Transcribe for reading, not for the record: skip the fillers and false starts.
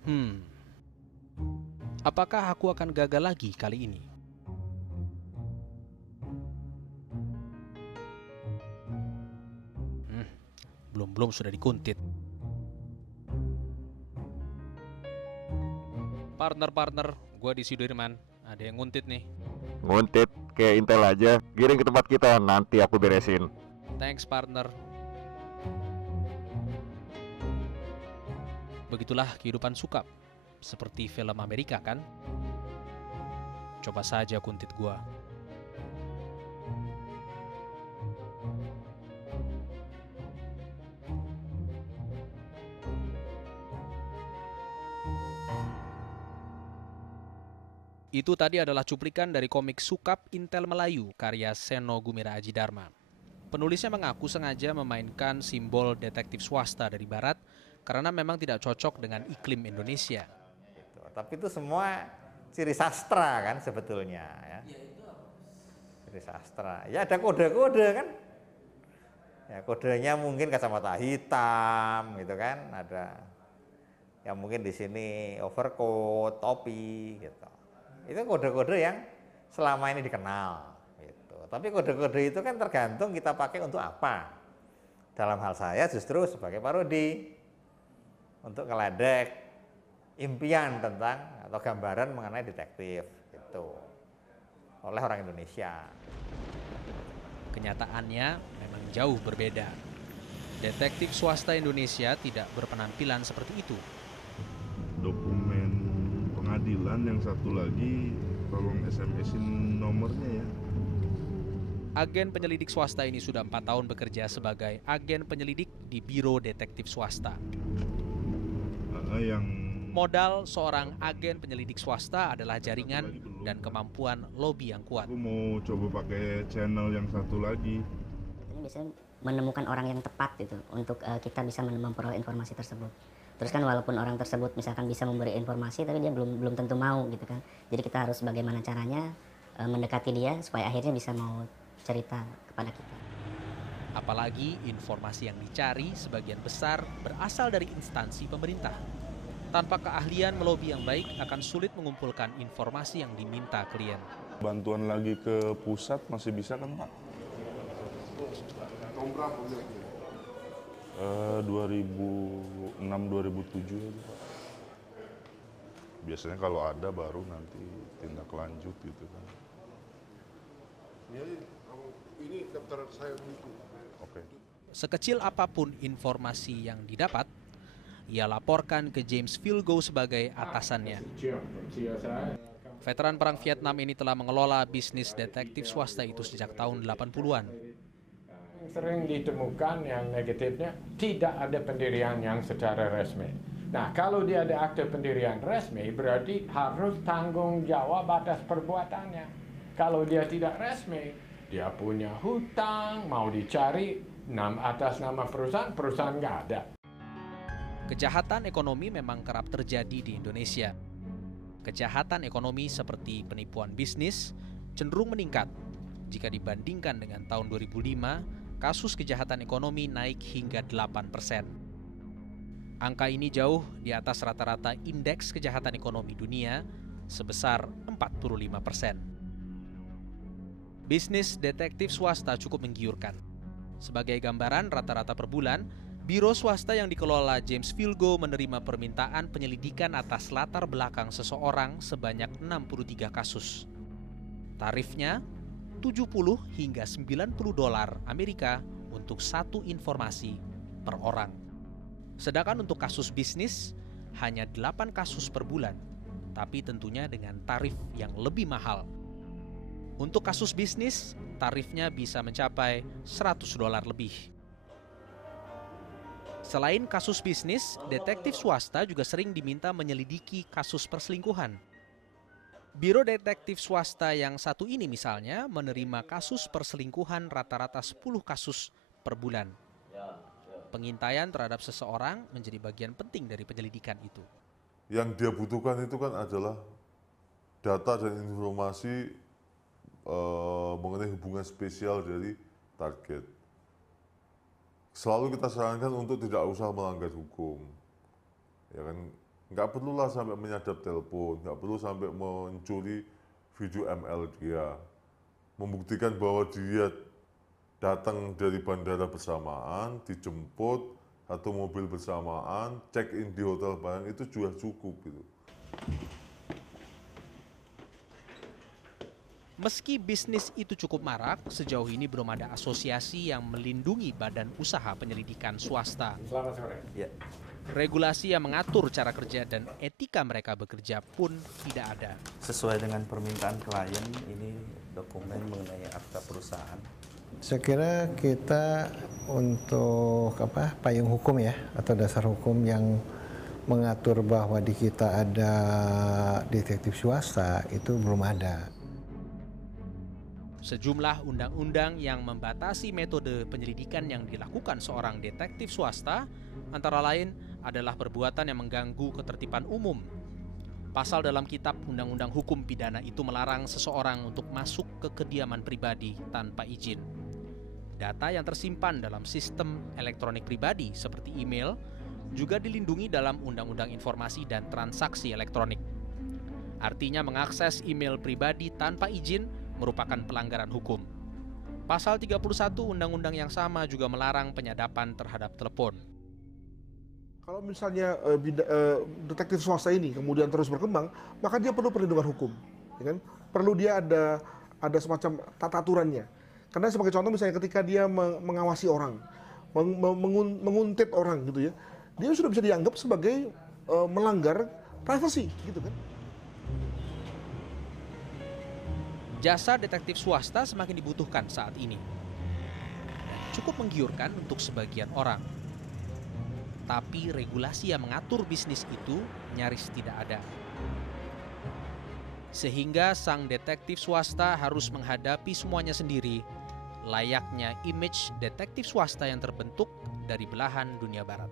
Hmm, apakah aku akan gagal lagi kali ini? Hmm, belum sudah dikuntit. Partner, gue di Sudirman. Ada yang nguntit nih. Nguntit kayak Intel aja. Giring ke tempat kita, nanti aku beresin. Thanks partner. Begitulah kehidupan sukap. Seperti film Amerika kan? Coba saja kuntit gua. Itu tadi adalah cuplikan dari komik Sukap Intel Melayu karya Seno Gumira Aji Dharma. Penulisnya mengaku sengaja memainkan simbol detektif swasta dari barat karena memang tidak cocok dengan iklim Indonesia. Tapi itu semua ciri sastra kan sebetulnya ya. Ciri sastra. Ya ada kode-kode kan. Ya kodenya mungkin kacamata hitam gitu kan, ada yang mungkin di sini overcoat, topi gitu. Itu kode-kode yang selama ini dikenal gitu. Tapi kode-kode itu kan tergantung kita pakai untuk apa. Dalam hal saya justru sebagai parodi untuk ngeledek impian tentang atau gambaran mengenai detektif gitu oleh orang Indonesia. Kenyataannya memang jauh berbeda. Detektif swasta Indonesia tidak berpenampilan seperti itu. Dokumen pengadilan yang satu lagi tolong SMS-in nomornya ya. Agen penyelidik swasta ini sudah 4 tahun bekerja sebagai agen penyelidik di Biro Detektif Swasta. Yang Modal seorang agen penyelidik swasta adalah jaringan dan kemampuan lobby yang kuat. aku mau coba pakai channel yang satu lagi. Ini biasanya menemukan orang yang tepat gitu untuk kita bisa memperoleh informasi tersebut. Terus kan walaupun orang tersebut misalkan bisa memberi informasi tapi dia belum tentu mau gitu kan. Jadi kita harus bagaimana caranya mendekati dia supaya akhirnya bisa mau cerita kepada kita. Apalagi informasi yang dicari sebagian besar berasal dari instansi pemerintah. Tanpa keahlian melobi yang baik akan sulit mengumpulkan informasi yang diminta klien. Bantuan lagi ke pusat masih bisa kan Pak? Tahun berapa? 2006-2007 aja Pak. Biasanya kalau ada baru nanti tindak lanjut gitu kan. Ya, ini daftar saya buku. Oke. Sekecil apapun informasi yang didapat, ia laporkan ke James Philgo sebagai atasannya. Veteran Perang Vietnam ini telah mengelola bisnis detektif swasta itu sejak tahun 80-an. Sering ditemukan yang negatifnya tidak ada pendirian yang secara resmi. Nah, kalau dia ada akte pendirian resmi, berarti harus tanggung jawab atas perbuatannya. Kalau dia tidak resmi, dia punya hutang, mau dicari atas nama perusahaan, perusahaan nggak ada. Kejahatan ekonomi memang kerap terjadi di Indonesia. Kejahatan ekonomi seperti penipuan bisnis cenderung meningkat. Jika dibandingkan dengan tahun 2005, kasus kejahatan ekonomi naik hingga 8%. Angka ini jauh di atas rata-rata indeks kejahatan ekonomi dunia sebesar 45%. Bisnis detektif swasta cukup menggiurkan. Sebagai gambaran rata-rata per bulan, biro swasta yang dikelola James Philgo menerima permintaan penyelidikan atas latar belakang seseorang sebanyak 63 kasus. Tarifnya 70 hingga 90 dolar Amerika untuk satu informasi per orang. Sedangkan untuk kasus bisnis hanya 8 kasus per bulan, tapi tentunya dengan tarif yang lebih mahal. Untuk kasus bisnis, tarifnya bisa mencapai 100 dolar lebih. Selain kasus bisnis, detektif swasta juga sering diminta menyelidiki kasus perselingkuhan. Biro detektif swasta yang satu ini misalnya menerima kasus perselingkuhan rata-rata 10 kasus per bulan. Pengintaian terhadap seseorang menjadi bagian penting dari penyelidikan itu. Yang dia butuhkan itu kan adalah data dan informasi mengenai hubungan spesial dari target. Selalu kita sarankan untuk tidak usah melanggar hukum, ya kan, Nggak perlulah sampai menyadap telepon, nggak perlu sampai mencuri video ML dia. Membuktikan bahwa dia datang dari bandara bersamaan, dijemput, atau mobil bersamaan, check-in di hotel bareng, itu sudah cukup gitu. Meski bisnis itu cukup marak, sejauh ini belum ada asosiasi yang melindungi badan usaha penyelidikan swasta. Selamat sore. Ya. Regulasi yang mengatur cara kerja dan etika mereka bekerja pun tidak ada. Sesuai dengan permintaan klien, ini dokumen mengenai akta perusahaan. Saya kira kita untuk payung hukum ya, atau dasar hukum yang mengatur bahwa di kita ada detektif swasta itu belum ada. Sejumlah undang-undang yang membatasi metode penyelidikan yang dilakukan seorang detektif swasta antara lain adalah perbuatan yang mengganggu ketertiban umum. Pasal dalam kitab Undang-Undang Hukum Pidana itu melarang seseorang untuk masuk ke kediaman pribadi tanpa izin. Data yang tersimpan dalam sistem elektronik pribadi seperti email juga dilindungi dalam Undang-Undang Informasi dan Transaksi Elektronik. Artinya mengakses email pribadi tanpa izin merupakan pelanggaran hukum. Pasal 31 undang-undang yang sama juga melarang penyadapan terhadap telepon. Kalau misalnya detektif swasta ini kemudian terus berkembang, maka dia perlu perlindungan hukum, ya kan? Perlu dia ada semacam tata aturannya. Karena sebagai contoh misalnya ketika dia mengawasi orang, menguntit orang gitu ya, dia sudah bisa dianggap sebagai melanggar privasi, gitu kan? Jasa detektif swasta semakin dibutuhkan saat ini. Cukup menggiurkan untuk sebagian orang. Tapi regulasi yang mengatur bisnis itu nyaris tidak ada. Sehingga sang detektif swasta harus menghadapi semuanya sendiri, layaknya image detektif swasta yang terbentuk dari belahan dunia barat.